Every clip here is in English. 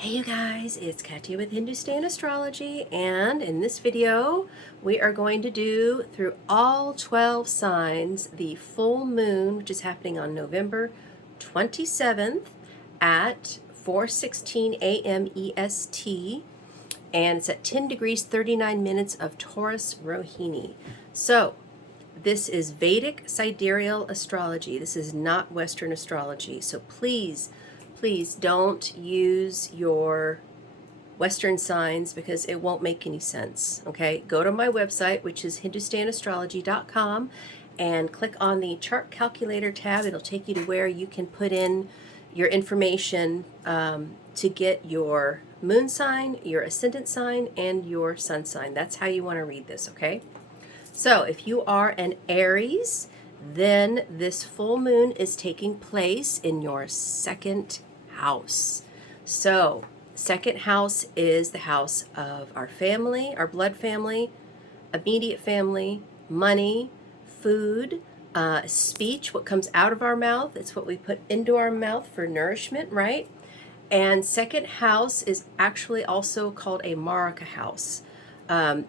Hey you guys, it's Katya with Hindustan Astrology, and in this video we are going to do through all 12 signs the full moon, which is happening on November 27th at 4:16 a.m. EST, and it's at 10 degrees 39 minutes of Taurus Rohini. So this is Vedic sidereal astrology. This is not Western astrology. So please don't use your Western signs because it won't make any sense. Okay, go to my website, which is hindustanastrology.com, and click on the chart calculator tab. It'll take you to where you can put in your information to get your moon sign, your ascendant sign, and your sun sign. That's how you want to read this. Okay, so if you are an Aries, then this full moon is taking place in your second house. So, second house is the house of our family, our blood family, immediate family, money, food, speech, what comes out of our mouth. It's what we put into our mouth for nourishment, right? And second house is actually also called a Maraka house.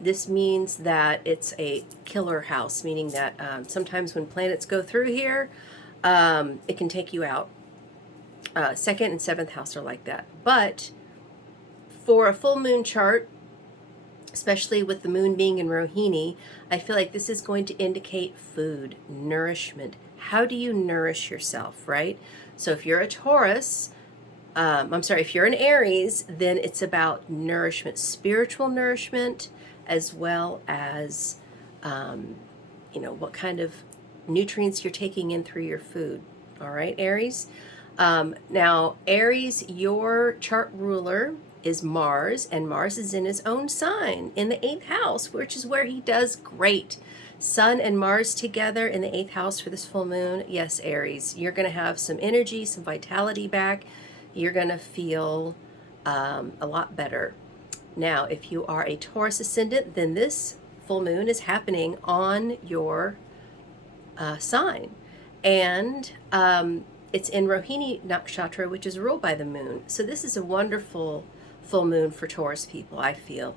This means that it's a killer house, meaning that sometimes when planets go through here, it can take you out. Second and seventh house are like that. But for a full moon chart, especially with the moon being in Rohini, I feel like this is going to indicate food, nourishment. How do you nourish yourself, right? So if you're a Taurus, if you're an Aries, then it's about nourishment, spiritual nourishment, as well as, what kind of nutrients you're taking in through your food. All right, Aries. Now, Aries, your chart ruler is Mars, and Mars is in his own sign in the 8th house, which is where he does great. Sun and Mars together in the 8th house for this full moon. Yes, Aries, you're going to have some energy, some vitality back. You're going to feel a lot better. Now, if you are a Taurus ascendant, then this full moon is happening on your sign. And it's in Rohini Nakshatra, which is ruled by the moon. So this is a wonderful full moon for Taurus people, I feel.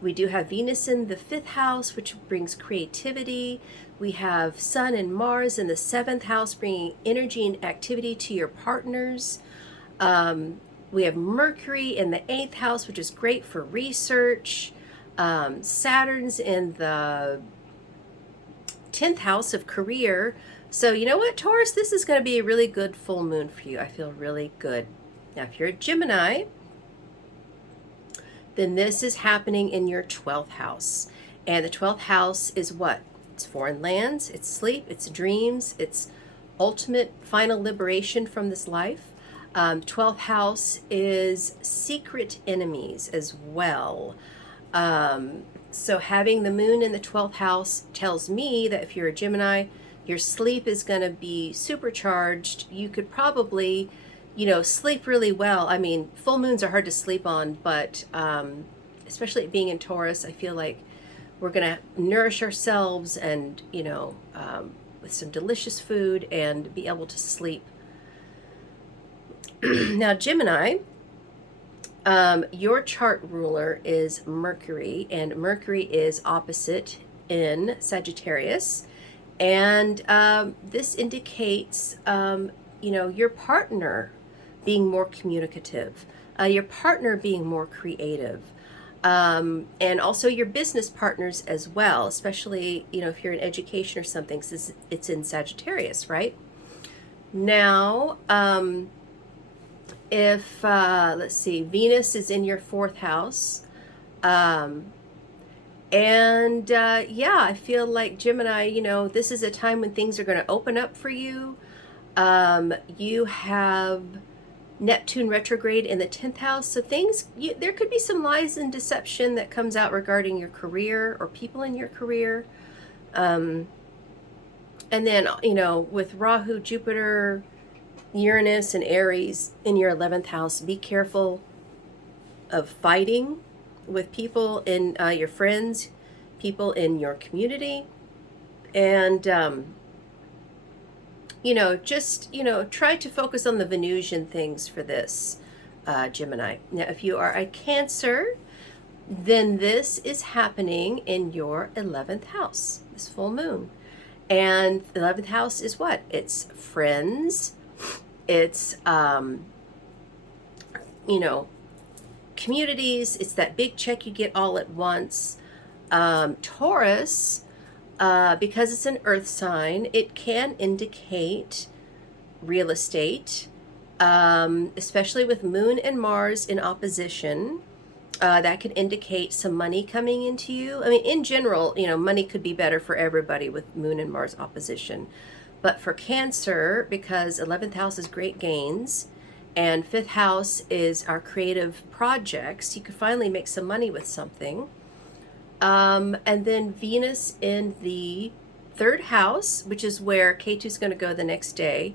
We do have Venus in the 5th house, which brings creativity. We have Sun and Mars in the 7th house, bringing energy and activity to your partners. We have Mercury in the 8th house, which is great for research. Saturn's in the 10th house of career. So you know what, Taurus, this is going to be a really good full moon for you. I feel really good. Now, if you're a Gemini, then this is happening in your 12th house. And the 12th house is what? It's foreign lands, it's sleep, it's dreams, it's ultimate final liberation from this life. 12th house is secret enemies as well. So having the moon in the 12th house tells me that if you're a Gemini, your sleep is going to be supercharged. You could probably, sleep really well. I mean, full moons are hard to sleep on, but especially being in Taurus, I feel like we're going to nourish ourselves and, with some delicious food and be able to sleep. Now, Gemini, your chart ruler is Mercury, and Mercury is opposite in Sagittarius. And this indicates, your partner being more communicative, your partner being more creative, and also your business partners as well, especially, if you're in education or something, since it's in Sagittarius, right? Now, if, let's see, Venus is in your 4th house, I feel like Gemini, this is a time when things are going to open up for you. You have Neptune retrograde in the 10th house. So there could be some lies and deception that comes out regarding your career or people in your career. And then, with Rahu, Jupiter, Uranus, and Aries in your 11th house, be careful of fighting with people in your friends, people in your community, and just try to focus on the Venusian things for this. Gemini. Now, if you are a Cancer, then this is happening in your 11th house, this full moon. And the 11th house is what? It's friends. It's, you know, communities. It's that big check you get all at once. Taurus, because it's an earth sign, it can indicate real estate, especially with Moon and Mars in opposition. That could indicate some money coming into you. I mean, in general, money could be better for everybody with Moon and Mars opposition. But for Cancer, because 11th house is great gains, and 5th house is our creative projects, you could finally make some money with something. And then Venus in the 3rd house, which is where K2 is going to go the next day.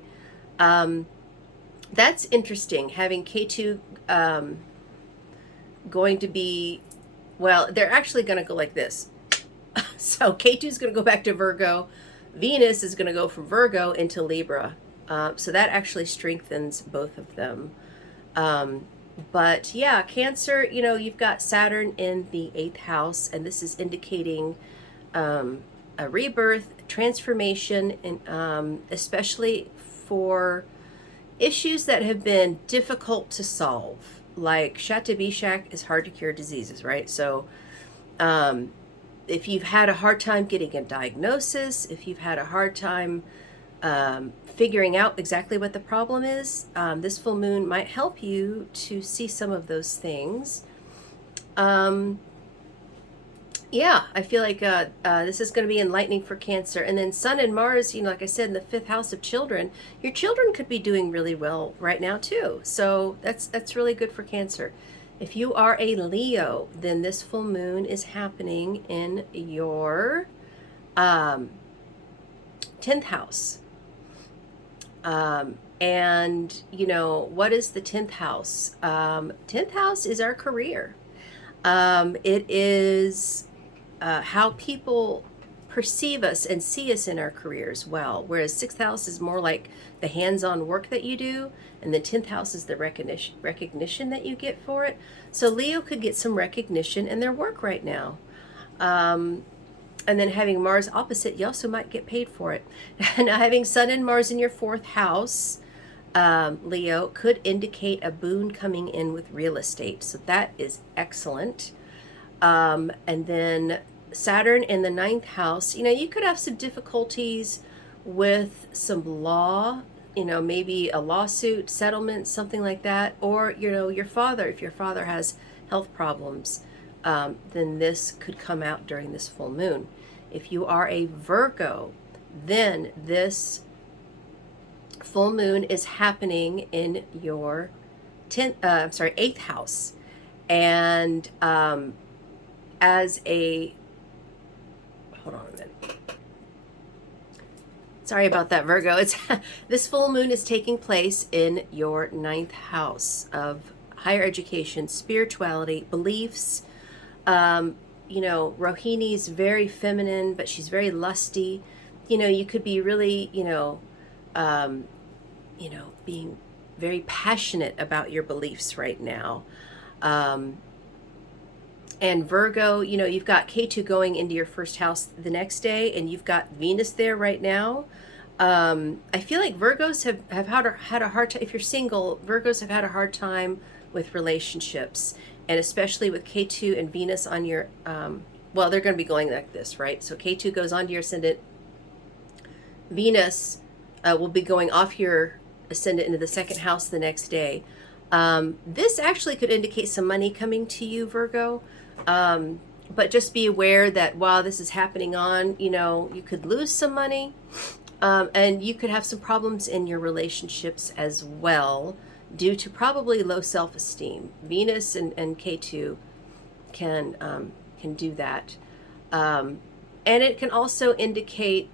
That's interesting, having K2 going to be, well, they're actually going to go like this. So K2 is going to go back to Virgo. Venus is going to go from Virgo into Libra. So that actually strengthens both of them. But yeah, Cancer, you've got Saturn in the 8th house, and this is indicating a rebirth, transformation, and especially for issues that have been difficult to solve. Like Shattabishak is hard to cure diseases, right? So if you've had a hard time getting a diagnosis, if you've had a hard time figuring out exactly what the problem is, this full moon might help you to see some of those things. Yeah, I feel like this is going to be enlightening for Cancer. And then Sun and Mars, like I said, in the 5th house of children, your children could be doing really well right now too. So that's really good for Cancer. If you are a Leo, then this full moon is happening in your 10th house. And what is the 10th house? 10th house is our career. It is how people perceive us and see us in our careers well. Whereas 6th house is more like the hands-on work that you do, and the 10th house is the recognition that you get for it. So Leo could get some recognition in their work right now. And then having Mars opposite, you also might get paid for it. Now having Sun and Mars in your 4th house, Leo, could indicate a boon coming in with real estate. So that is excellent. And then Saturn in the 9th house, you could have some difficulties with some law, maybe a lawsuit, settlement, something like that. Or, your father, if your father has health problems, then this could come out during this full moon. If you are a Virgo, then this full moon is happening in your 8th house. And as a, hold on a minute. Sorry about that, Virgo. This full moon is taking place in your 9th house of higher education, spirituality, beliefs. Rohini's very feminine, but she's very lusty. You could be really, being very passionate about your beliefs right now. And Virgo, you've got K2 going into your 1st house the next day, and you've got Venus there right now. I feel like Virgos have had a hard time. If you're single, Virgos have had a hard time with relationships, and especially with K2 and Venus on your, well, they're going to be going like this, right? So K2 goes onto your ascendant. Venus will be going off your ascendant into the 2nd house the next day. This actually could indicate some money coming to you, Virgo. But just be aware that while this is happening on, you could lose some money, and you could have some problems in your relationships as well due to probably low self-esteem. Venus and K2 can do that. And it can also indicate,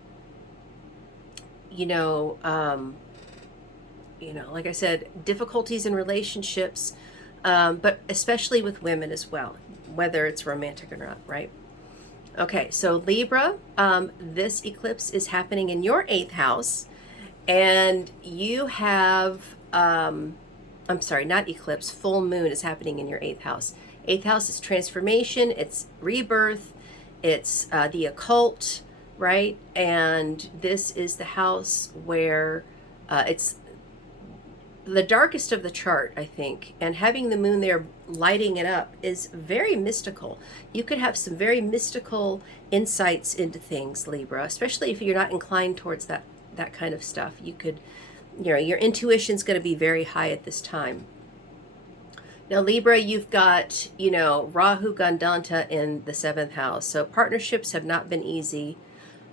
like I said, difficulties in relationships, but especially with women as well, whether it's romantic or not, right? Okay, so Libra, this eclipse is happening in your 8th house, and you have I'm sorry, not eclipse, full moon is happening in your 8th house. 8th house is transformation, it's rebirth, it's the occult, right? And this is the house where it's the darkest of the chart, I think, and having the moon there lighting it up is very mystical. You could have some very mystical insights into things, Libra, especially if you're not inclined towards that kind of stuff. You could, your intuition's going to be very high at this time. Now, Libra, you've got, Rahu Gandanta in the 7th house. So partnerships have not been easy.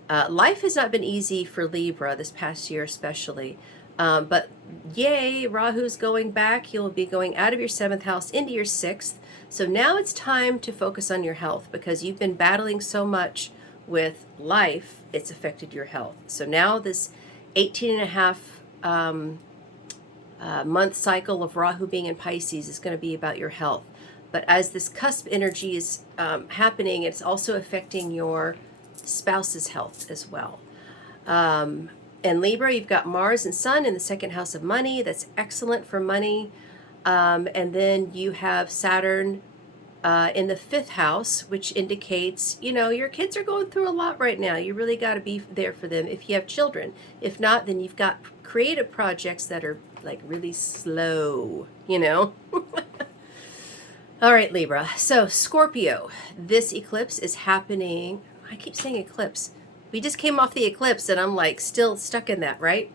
Life has not been easy for Libra this past year, especially. But yay, Rahu's going back. He'll be going out of your 7th house into your 6th. So now it's time to focus on your health because you've been battling so much with life, it's affected your health. So now this 18 and a half month cycle of Rahu being in Pisces is going to be about your health. But as this cusp energy is happening, it's also affecting your spouse's health as well. And Libra, you've got Mars and Sun in the 2nd house of money. That's excellent for money. And then you have Saturn in the 5th house, which indicates, your kids are going through a lot right now. You really got to be there for them if you have children. If not, then you've got creative projects that are like really slow, All right, Libra. So Scorpio, this eclipse is happening. I keep saying eclipse. We just came off the eclipse and I'm like still stuck in that, right?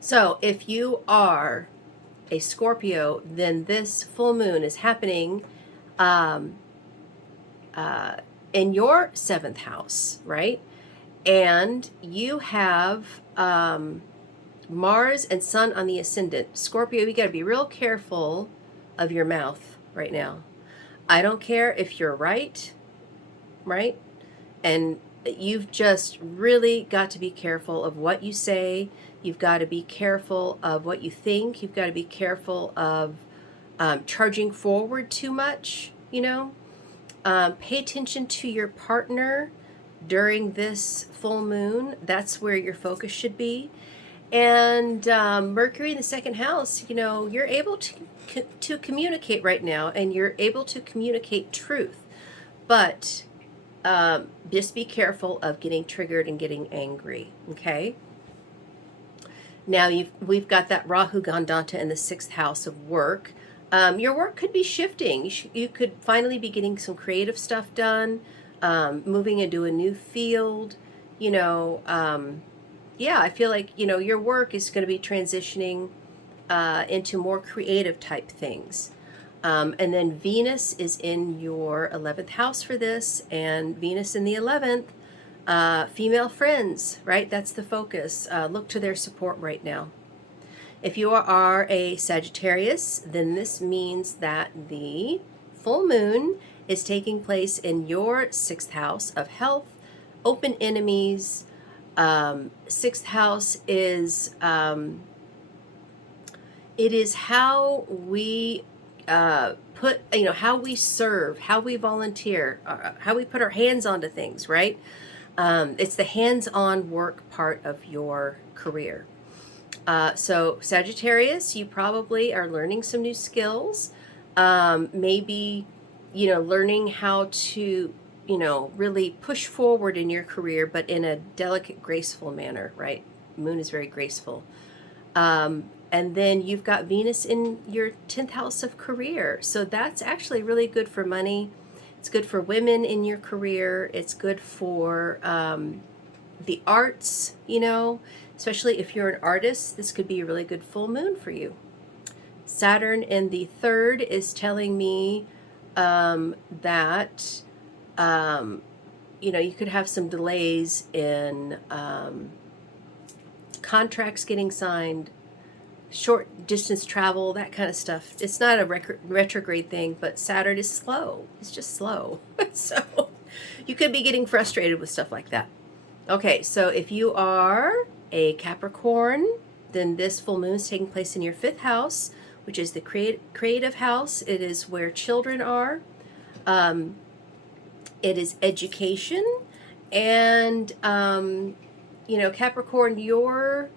So if you are a Scorpio, then this full moon is happening in your 7th house, right? And you have Mars and Sun on the ascendant. Scorpio, you got to be real careful of your mouth right now. I don't care if you're right? And you've just really got to be careful of what you say. You've got to be careful of what you think. You've got to be careful of charging forward too much, Pay attention to your partner during this full moon. That's where your focus should be. And Mercury in the 2nd house, you're able to communicate right now, and you're able to communicate truth. But just be careful of getting triggered and getting angry, okay? Now we've got that Rahu Gandanta in the 6th house of work. Your work could be shifting. You could finally be getting some creative stuff done, moving into a new field. I feel like, your work is going to be transitioning into more creative type things. And then Venus is in your 11th house for this, and Venus in the 11th, female friends, right? That's the focus. Look to their support right now. If you are a Sagittarius, then this means that the full moon is taking place in your 6th house of health, open enemies. 6th house is, it is how we put, how we serve, how we volunteer, how we put our hands onto things, right? It's the hands-on work part of your career. So Sagittarius, you probably are learning some new skills, maybe, learning how to, really push forward in your career, but in a delicate, graceful manner, right? Moon is very graceful. And then you've got Venus in your 10th house of career. So that's actually really good for money. It's good for women in your career. It's good for the arts, especially if you're an artist. This could be a really good full moon for you. Saturn in the 3rd is telling me that, you could have some delays in contracts getting signed, short distance travel, that kind of stuff. It's not a retrograde thing, but Saturn is slow. It's just slow. So you could be getting frustrated with stuff like that. Okay, so if you are a Capricorn, then this full moon is taking place in your 5th house, which is the creative house. It is where children are. It is education. And, Capricorn, your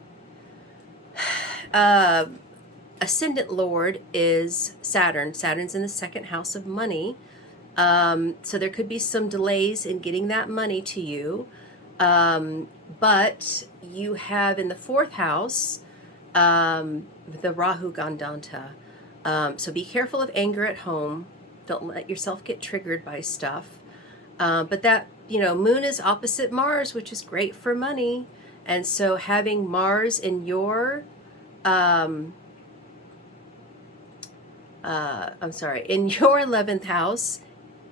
ascendant lord is Saturn. Saturn's in the second house of money. So there could be some delays in getting that money to you. But you have in the fourth house the Rahu Gandanta. So be careful of anger at home. Don't let yourself get triggered by stuff. But that, Moon is opposite Mars, which is great for money. And so having Mars in your, in your 11th house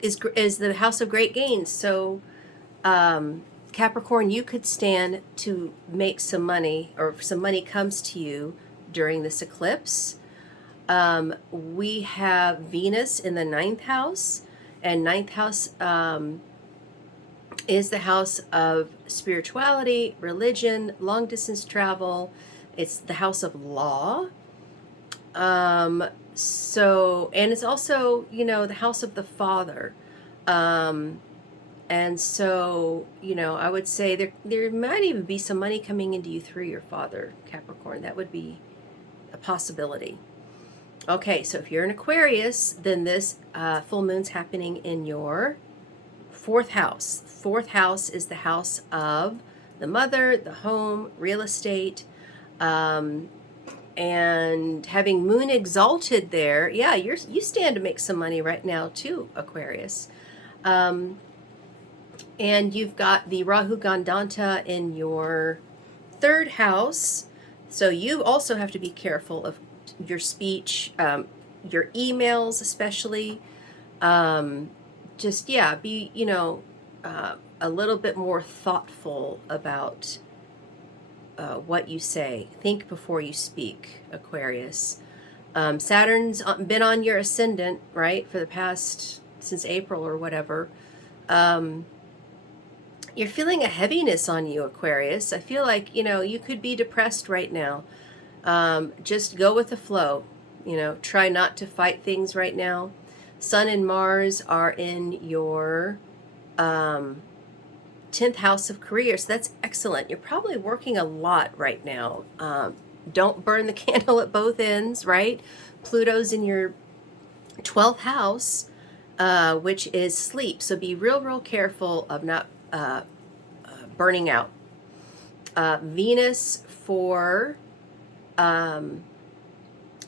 is the house of great gains. So, Capricorn, you could stand to make some money, or some money comes to you during this eclipse. We have Venus in the 9th house, and 9th house is the house of spirituality, religion, long distance travel. It's the house of law. So, and it's also, the house of the father. And so, I would say there might even be some money coming into you through your father, Capricorn. That would be a possibility. Okay, so if you're an Aquarius, then this full moon's happening in your fourth house. Fourth house is the house of the mother, the home, real estate, and having moon exalted there, yeah, you stand to make some money right now too, Aquarius. And you've got the Rahu Gandanta in your third house, so you also have to be careful of your speech, your emails especially. Just, yeah, be, a little bit more thoughtful about what you say. Think before you speak, Aquarius. Saturn's been on your ascendant, right, for the past, since April or whatever. You're feeling a heaviness on you, Aquarius. I feel like, you could be depressed right now. Just go with the flow. Try not to fight things right now. Sun and Mars are in your 10th house of career, so that's excellent. You're probably working a lot right now. Don't burn the candle at both ends, right? Pluto's in your 12th house, which is sleep. So be real careful of not burning out. Venus for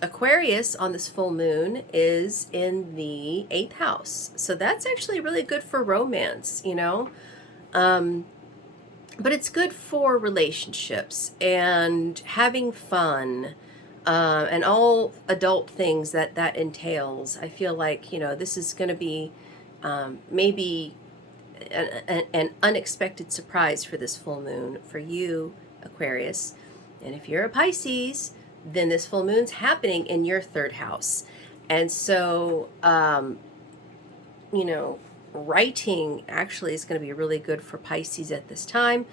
Aquarius on this full moon is in the 8th house. So that's actually really good for romance, but it's good for relationships and having fun, and all adult things that entails. I feel like, this is going to be maybe an unexpected surprise for this full moon for you, Aquarius. And if you're a Pisces, then this full moon's happening in your third house. And so, writing actually is going to be really good for Pisces at this time.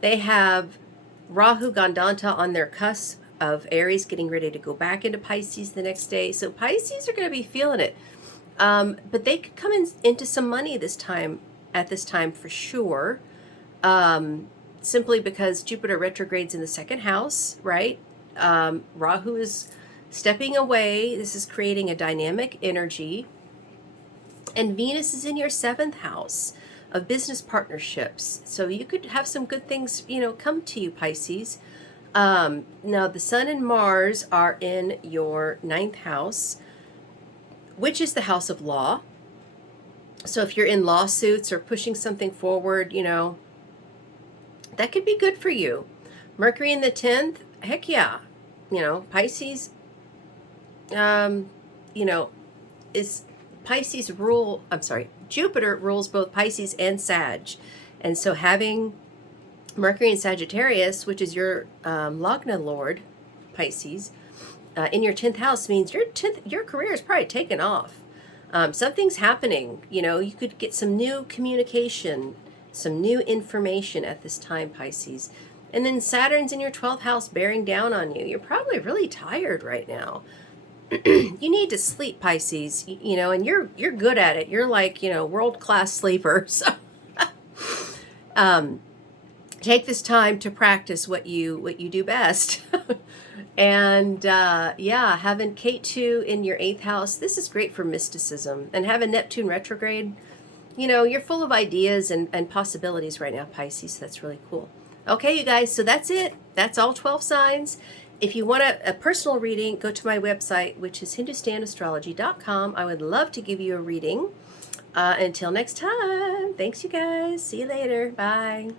They have Rahu Gandanta on their cusp of Aries getting ready to go back into Pisces the next day. So Pisces are going to be feeling it. But they could come into some money at this time for sure. Simply because Jupiter retrogrades in the second house, right? Rahu is stepping away. This is creating a dynamic energy. And Venus is in your 7th house of business partnerships. So you could have some good things, come to you, Pisces. Now, the Sun and Mars are in your 9th house, which is the house of law. So if you're in lawsuits or pushing something forward, that could be good for you. Mercury in the 10th, heck yeah. Pisces, is Pisces Jupiter rules both Pisces and Sag. And so having Mercury in Sagittarius, which is your Lagna Lord, Pisces, in your 10th house means your career is probably taken off. Something's happening. You could get some new communication, some new information at this time, Pisces. And then Saturn's in your 12th house bearing down on you. You're probably really tired right now. You need to sleep, Pisces, and you're good at it. You're like, world-class sleeper. So take this time to practice what you do best. And yeah, having K2 in your 8th house, this is great for mysticism. And having Neptune retrograde, you know, you're full of ideas and possibilities right now, Pisces. That's really cool. Okay, you guys, so that's it. That's all 12 signs. If you want a personal reading, go to my website, which is hindustanastrology.com. I would love to give you a reading. Until next time, thanks, you guys. See you later. Bye.